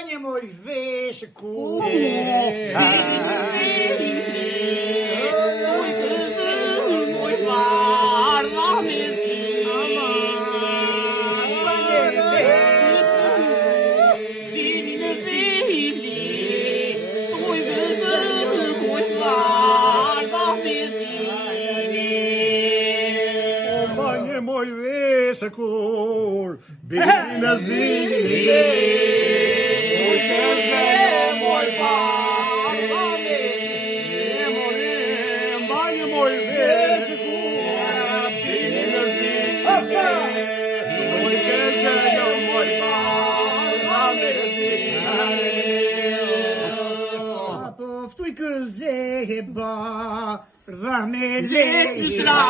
Panie mój wyszku, mój Panie mój wyszku, bine zile. Повтуй зеба, рамелешра,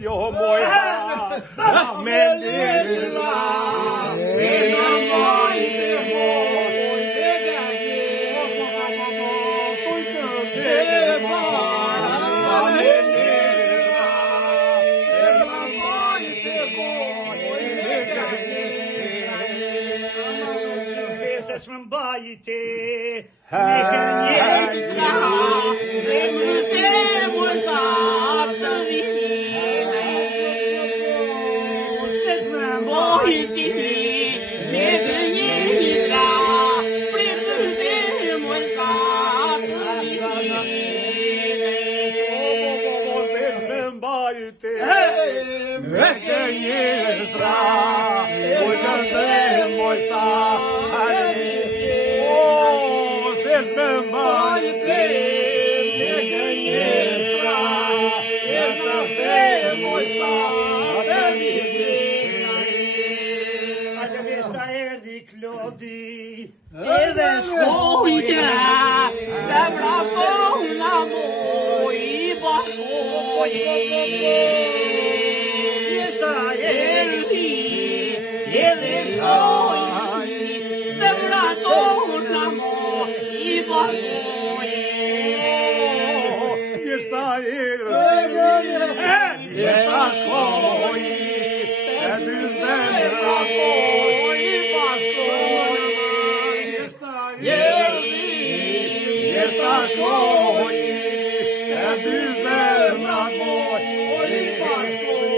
Yo moj ramelila ena moj moj Klodi, edhe shkoja, zemra tona moj bashkoje. Jeshta erdi, edhe shkoja, zemra tona moj bashkoje. Jeshta erdi, jeshta shkoja, edhe zemra tona shkoj, e dy zemra moj, i bashkoj.